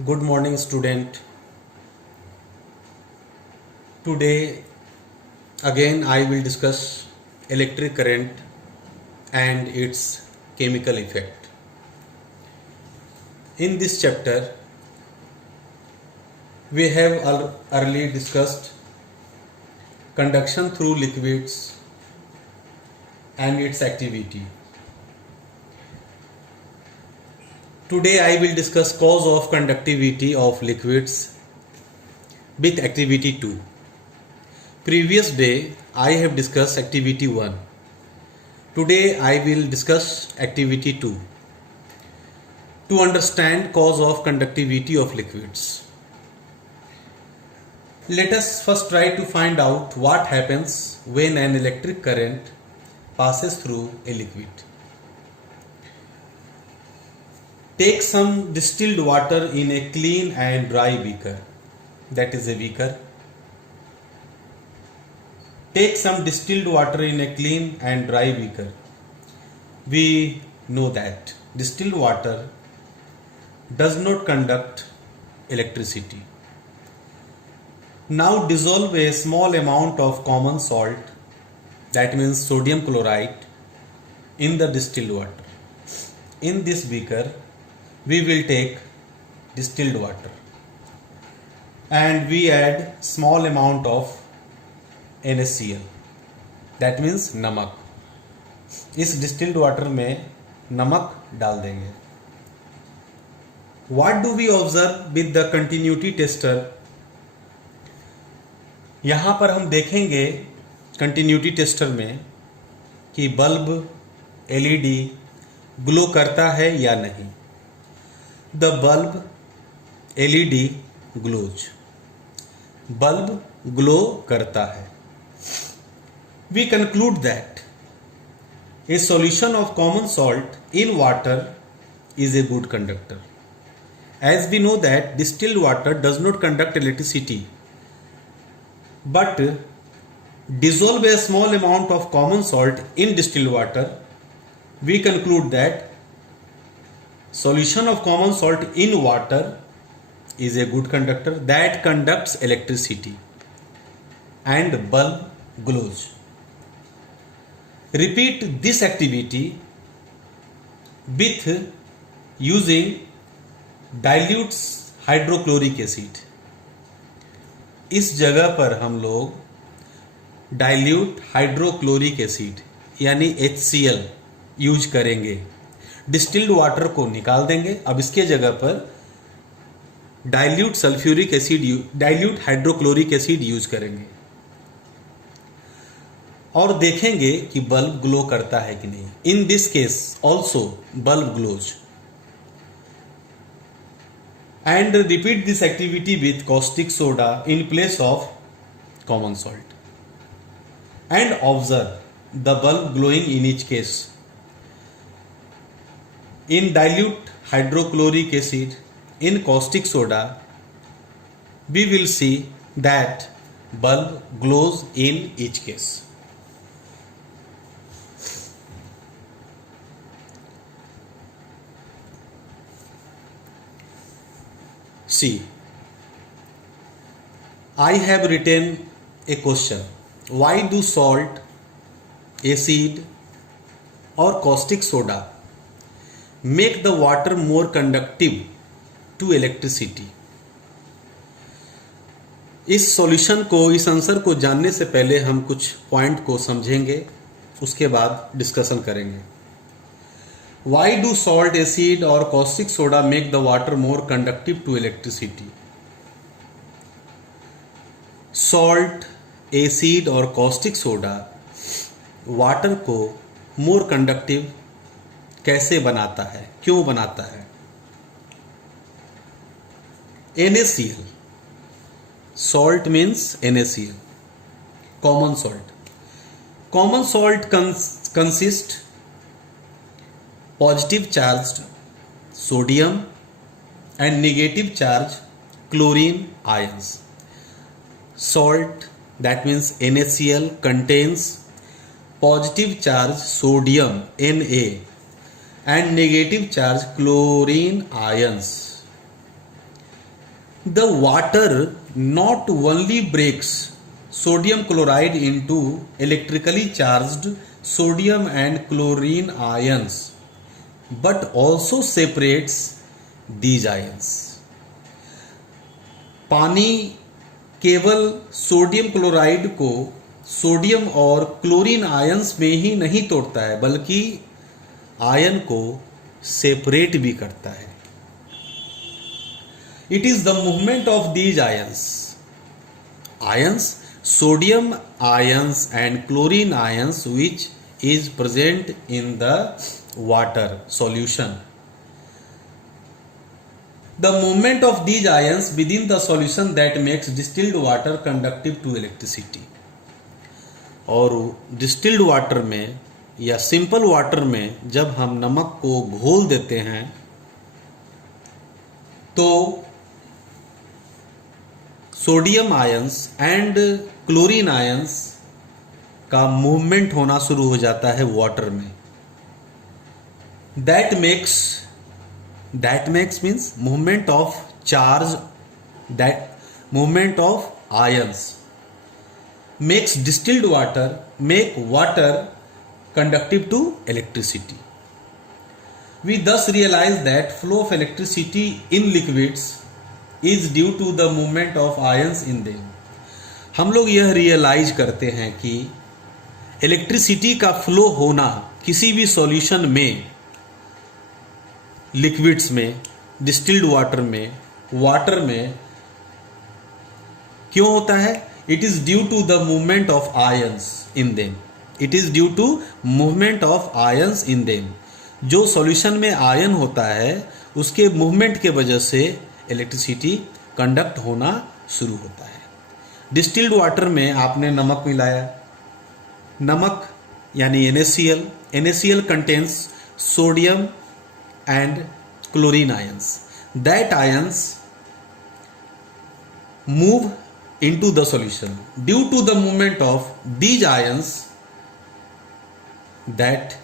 Good morning, student. Today, again, I will discuss electric current and its chemical effect. In this chapter, we have earlier discussed conduction through liquids and its activity. Today, I will discuss cause of conductivity of liquids with activity 2. Previous day I have discussed activity 1. Today I will discuss activity 2 to understand cause of conductivity of liquids. Let us first try to find out what happens when an electric current passes through a liquid. Take some distilled water in a clean and dry beaker, that is a beaker. Take some distilled water in a clean and dry beaker. We know that distilled water does not conduct electricity. Now dissolve a small amount of common salt, that means sodium chloride, in the distilled water. In this beaker, we will take distilled water and we add small amount of NaCl, that means नमक. इस distilled water में नमक डाल देंगे. What do we observe with the continuity tester? यहां पर हम देखेंगे कंटिन्यूटी टेस्टर में कि बल्ब एलईडी ग्लो करता है या नहीं. The bulb LED glows. Bulb glow करता है. We conclude that a solution of common salt in water is a good conductor. As we know that distilled water does not conduct electricity, but dissolve a small amount of common salt in distilled water, we conclude that solution of common salt in water is a good conductor that conducts electricity and bulb glows. Repeat this activity with using dilute hydrochloric acid. इस जगह पर हम लोग dilute hydrochloric acid यानी HCl use करेंगे. Distilled water को निकाल देंगे. अब इसके जगह पर dilute sulphuric acid, dilute hydrochloric acid use करेंगे और देखेंगे कि बल्ब ग्लो करता है कि नहीं. In this case also bulb glows. And repeat this activity with caustic soda in place of common salt and observe the bulb glowing in each case. In dilute hydrochloric acid, in caustic soda, we will see that bulb glows in each case. See, I have written a question. Why do salt, acid or caustic soda make the water more conductive to electricity? इस solution को, इस answer को जानने से पहले हम कुछ point को समझेंगे, उसके बाद डिस्कशन करेंगे. Why do salt, acid or caustic soda make the water more conductive to electricity? Salt, acid और caustic soda वाटर को more conductive कैसे बनाता है, क्यों बनाता है? NaCl. Salt means NaCl. Common salt. Common salt consists positive charged sodium and negative charged chlorine ions. Salt, that means NaCl, contains positive charge sodium Na and negative charge chlorine ions. The water not only breaks sodium chloride into electrically charged sodium and chlorine ions, but also separates these ions. पानी केवल sodium chloride को sodium और chlorine ions में ही नहीं तोड़ता है, बल्कि ion को सेपरेट भी करता है. It is the movement of these ions, sodium ions and chlorine ions, which is present in the water solution. The movement of these ions within the solution that makes distilled water conductive to electricity. और distilled water में या simple water में जब हम नमक को घोल देते हैं तो sodium ions and chlorine ions का मूवमेंट होना शुरू हो जाता है वाटर में. That makes means movement of charge, that movement of ions makes distilled water conductive to electricity. We thus realize that flow of electricity in liquids is due to the movement of ions in them. हम लोग यह realise करते हैं कि electricity का flow होना किसी भी सॉल्यूशन में, लिक्विड्स में, डिस्टिल्ड वाटर में क्यों होता है? It is due to the movement of ions in them. It is due to movement of ions in them. जो सॉल्यूशन में आयन होता है उसके मूवमेंट के वजह से इलेक्ट्रिसिटी कंडक्ट होना शुरू होता है. डिस्टिल्ड वाटर में आपने नमक मिलाया, नमक यानी NaCl. NaCl contains sodium and chlorine ions. That ions move into the solution. Due to the movement of these ions, that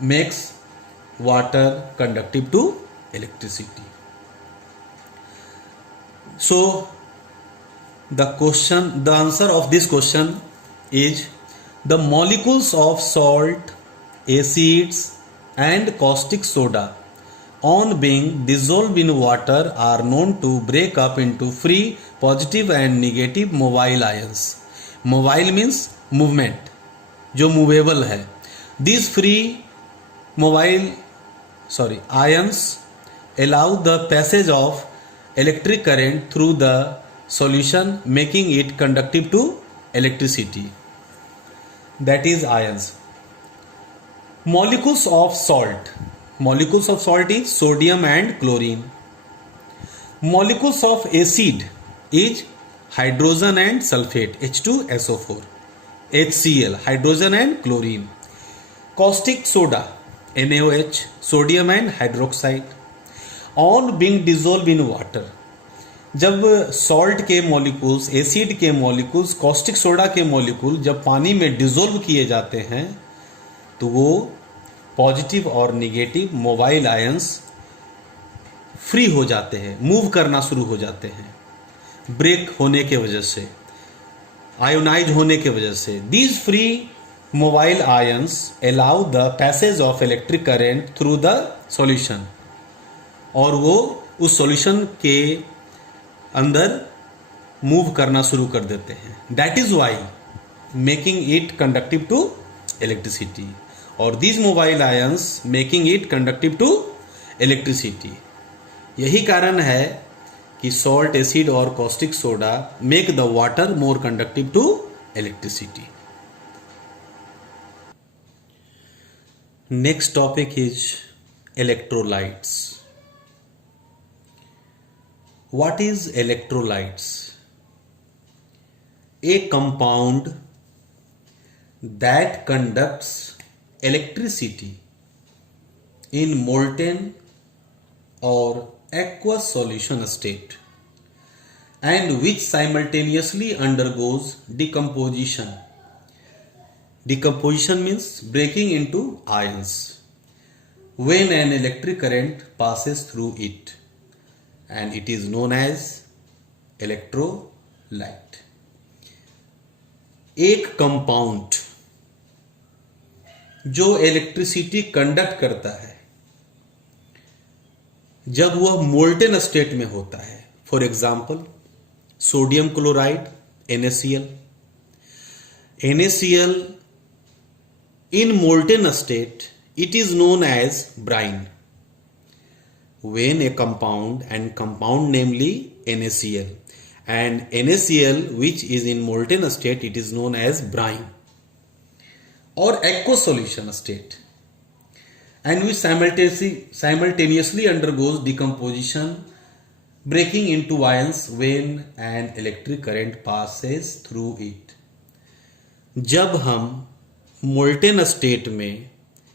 makes water conductive to electricity. So the answer of this question is the molecules of salt, acids and caustic soda on being dissolved in water are known to break up into free positive and negative mobile ions. Mobile means movement, जो movable है. These free ions allow the passage of electric current through the solution, making it conductive to electricity. That is ions. Molecules of salt. Molecules of salt is sodium and chlorine. Molecules of acid is hydrogen and sulfate, H2SO4, HCl, hydrogen and chlorine. Caustic soda, NaOH, sodium and hydroxide. On being dissolved in water. जब salt के molecules, acid के molecules, caustic soda के molecule जब पानी में dissolve किए जाते हैं तो वो पॉजिटिव और निगेटिव मोबाइल आयंस फ्री हो जाते हैं, मूव करना शुरू हो जाते हैं, ब्रेक होने के वजह से, आयोनाइज होने के वजह से. These free mobile ions allow the passage of electric current through the solution, और वो उस सॉल्यूशन के अंदर मूव करना शुरू कर देते हैं. That is why making it conductive to electricity, और these mobile ions making it conductive to electricity. यही कारण है कि सॉल्ट, एसिड और caustic soda make the water more conductive to electricity. Next topic is electrolytes. What is electrolytes? A compound that conducts electricity in molten or aqueous solution state and which simultaneously undergoes decomposition. Decomposition means breaking into ions when an electric current passes through it, and it is known as electrolyte. एक compound जो electricity conduct करता है जब वह molten state में होता है, for example sodium chloride NaCl। NaCl in molten state it is known as brine. When a compound and compound namely NaCl and NaCl which is in molten state it is known as brine or aqueous solution state, and which simultaneously undergoes decomposition breaking into ions when an electric current passes through it। जब हम molten state में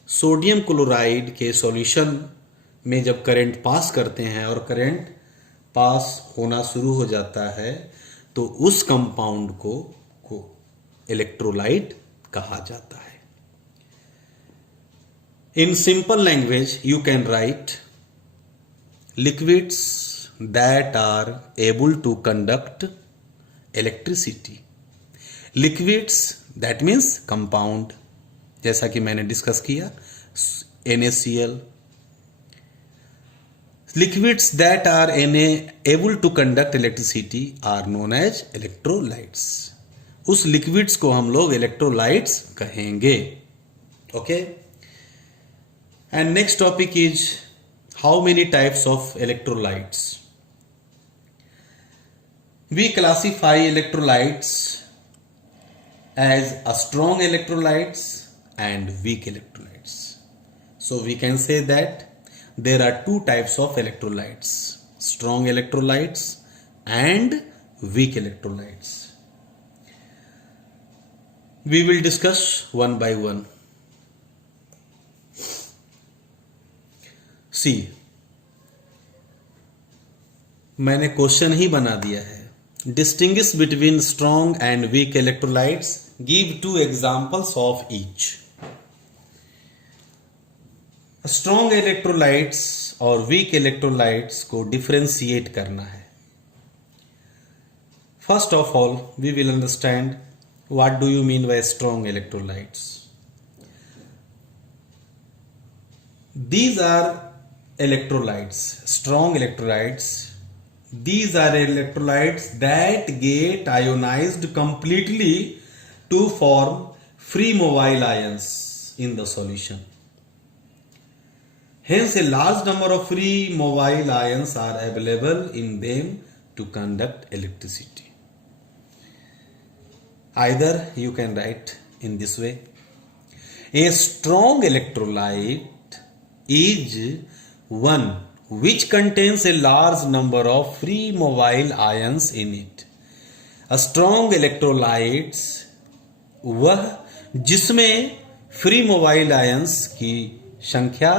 sodium chloride के solution में जब current pass करते हैं और current pass होना शुरू हो जाता है तो उस कंपाउंड को इलेक्ट्रोलाइट कहा जाता है। In simple language you can write liquids that are able to conduct electricity। liquids that means compound, जैसा कि मैंने डिस्कस किया NaCl। liquids that are able to conduct electricity are known as electrolytes। उस liquids को हम लोग electrolytes कहेंगे। Okay, and next topic is how many types of electrolytes। We classify electrolytes as a strong electrolytes and weak electrolytes। So we can say that there are two types of electrolytes, strong electrolytes and weak electrolytes। We will discuss one by one। See, मैंने question ही बना दिया है। Distinguish between strong and weak electrolytes, give 2 examples of each। Strong electrolytes और weak electrolytes को differentiate करना है। First of all we will understand what do you mean by strong electrolytes. These are electrolytes, strong electrolytes। These are electrolytes that get ionized completely to form free mobile ions in the solution। Hence, a large number of free mobile ions are available in them to conduct electricity। Either you can write in this way: a strong electrolyte is one which contains a large number of free mobile ions in it। A strong electrolytes वह जिसमें free mobile ions की संख्या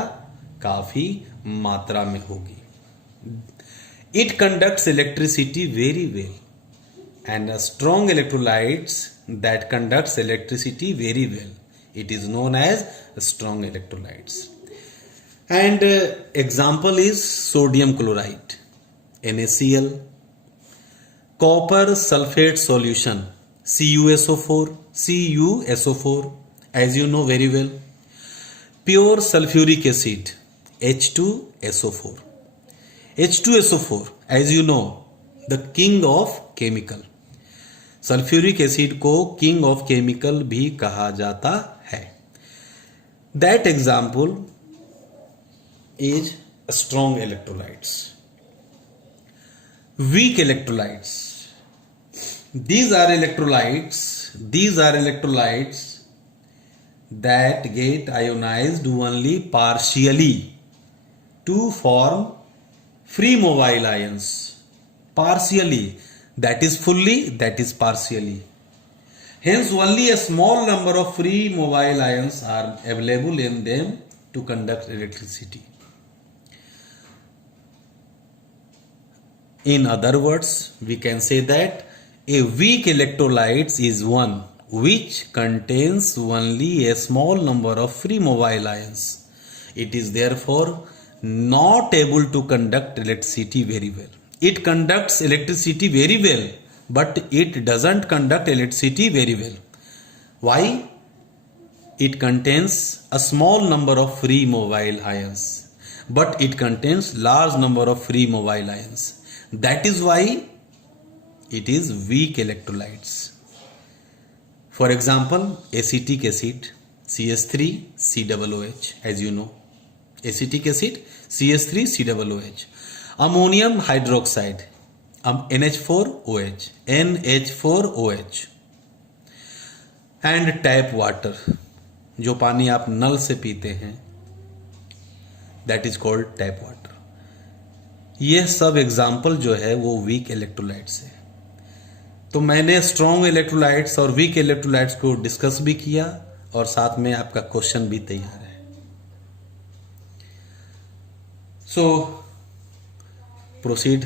काफी मात्रा में होगी। It conducts electricity very well, and a strong electrolytes that conducts electricity very well, it is known as strong electrolytes। And example is sodium chloride NaCl, copper sulfate solution CuSO4 as you know very well, pure sulfuric acid H2SO4 as you know the king of chemical। Sulphuric acid को king of chemical भी कहा जाता है। That example is strong electrolytes। Weak electrolytes, these are electrolytes that get ionized only partially to form free mobile ions। Partially, that is fully, that is partially। Hence only a small number of free mobile ions are available in them to conduct electricity। In other words, we can say that a weak electrolyte is one which contains only a small number of free mobile ions। It is therefore not able to conduct electricity very well। It conducts electricity very well, but it doesn't conduct electricity very well. Why? It contains a small number of free mobile ions, but it contains large number of free mobile ions. That is why it is weak electrolytes. For example, acetic acid CH3COOH, as you know, acetic acid CH3COOH, ammonium hydroxide NH4OH and tap water, जो पानी आप नल से पीते हैं, that is called tap water. यह सब example जो है वो वीक इलेक्ट्रोलाइट्स है. तो मैंने स्ट्रॉन्ग इलेक्ट्रोलाइट्स और वीक इलेक्ट्रोलाइट्स को डिस्कस भी किया और साथ में आपका क्वेश्चन भी तैयार है. सो proceed.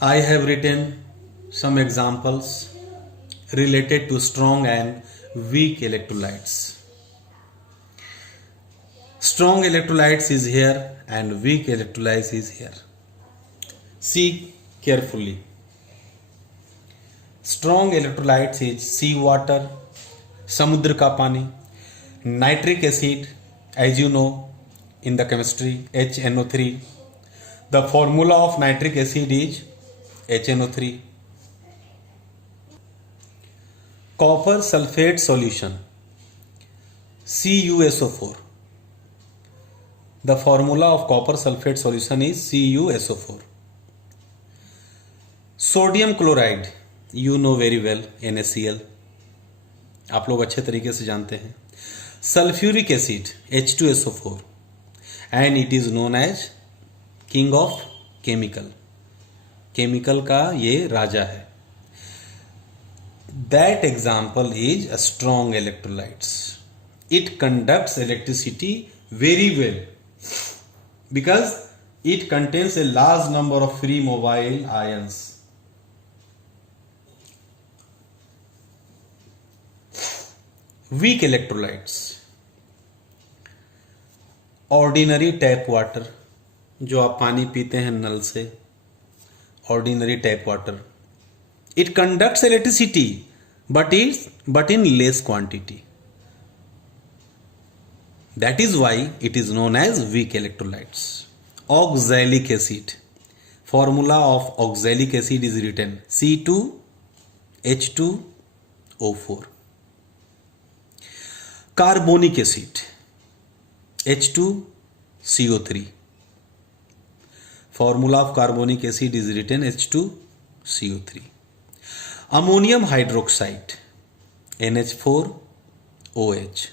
I have written some examples related to strong and weak electrolytes. Strong electrolytes is here and weak electrolytes is here. See carefully. Strong electrolytes is sea water, samudra ka pani, nitric acid, as you know in the chemistry, HNO3. The formula of nitric acid is HNO3. Copper sulfate solution CuSO4. The formula of copper sulfate solution is CuSO4. Sodium chloride, you know very well, NaCl, आप लोग अच्छे तरीके से जानते हैं. Sulfuric acid H2SO4 and it is known as king of chemical. Chemical का ये राजा है. That example is a strong electrolytes. It conducts electricity very well because it contains a large number of free mobile ions. Weak electrolytes. Ordinary tap water, जो आप पानी पीते हैं नल से, ordinary tap water. It conducts electricity but in less quantity. That is why it is known as weak electrolytes. Oxalic acid. Formula of oxalic acid is written C2H2O4. Carbonic acid H2CO3. Formula of carbonic acid is written H2CO3. Ammonium hydroxide NH4OH.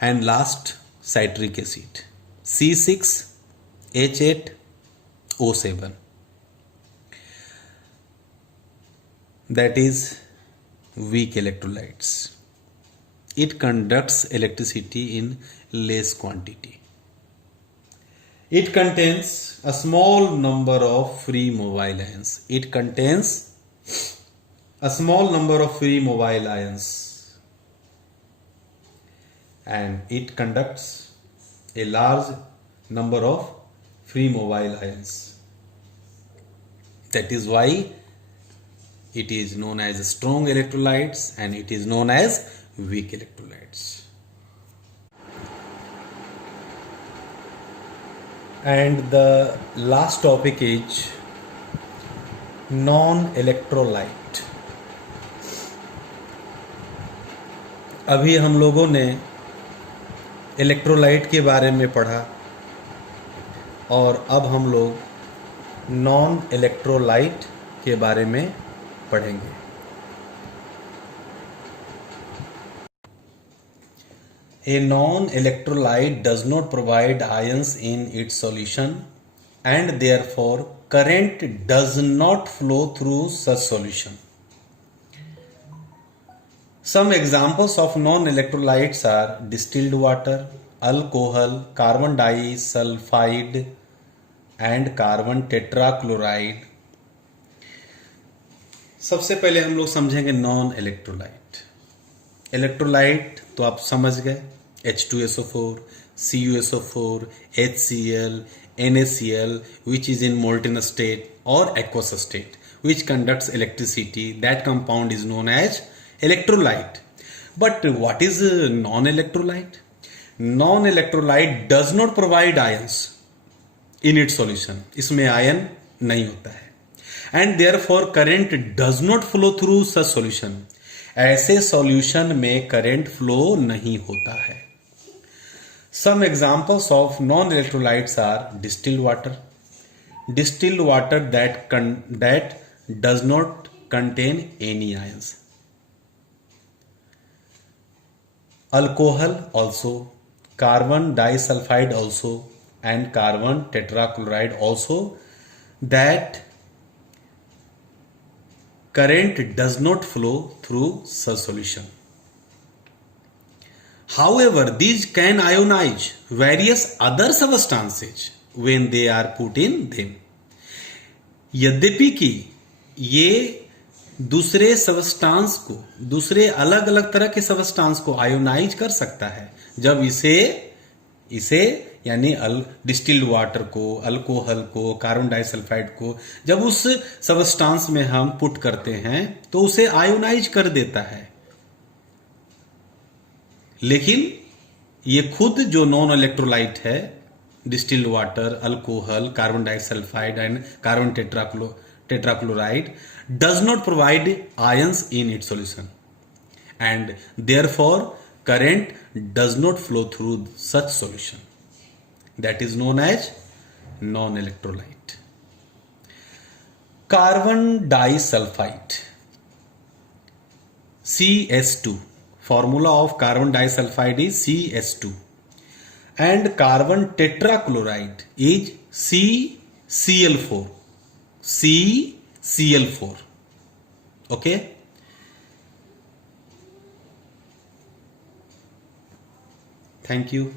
And last, citric acid C6H8O7. That is weak electrolytes. It conducts electricity in less quantity. It contains a small number of free mobile ions. It contains a small number of free mobile ions. And it conducts a large number of free mobile ions. That is why it is known as strong electrolytes and it is known as weak electrolytes. And the last topic is non-electrolyte. अभी हम लोगों ने electrolyte के बारे में पढ़ा और अब हम लोग नॉन इलेक्ट्रोलाइट के बारे में पढ़ेंगे. A non-electrolyte does not provide ions in its solution and therefore current does not flow through such solution. Some examples of non-electrolytes are distilled water, alcohol, carbon disulfide and carbon tetrachloride. सबसे पहले हम लोग समझेंगे non electrolyte. Electrolyte तो आप समझ गए, H2SO4, CuSO4, HCl, NaCl, which is in molten state or aqueous state, which conducts electricity. That compound is known as electrolyte. But what is a non-electrolyte? Non-electrolyte does not provide ions in its solution. इसमें ion नहीं होता है. And therefore current does not flow through such solution. ऐसे solution में current flow नहीं होता है. Some examples of non-electrolytes are distilled water. Distilled water that does not contain any ions. Alcohol also, carbon disulfide also, and carbon tetrachloride also, that current does not flow through such solution. However, these can ionize various other substances when they are put in them. यद्यपि कि ये दूसरे substance को, दूसरे अलग अलग तरह के सबस्टांस को आयोनाइज कर सकता है जब इसे यानी डिस्टिल्ड वाटर को, अल्कोहल को, कार्बन डाइसल्फाइड को जब उस सबस्टांस में हम पुट करते हैं तो उसे आयोनाइज कर देता है. लेकिन ये खुद जो नॉन इलेक्ट्रोलाइट है, distilled water, alcohol, carbon disulphide and carbon tetrachloride, does not provide ions in its solution, and therefore current does not flow through such solution. That is known as non-electrolyte. Carbon disulfide, CS2. Formula of carbon disulfide is CS2, and carbon tetrachloride is CCl4. CCl4. Okay. Thank you.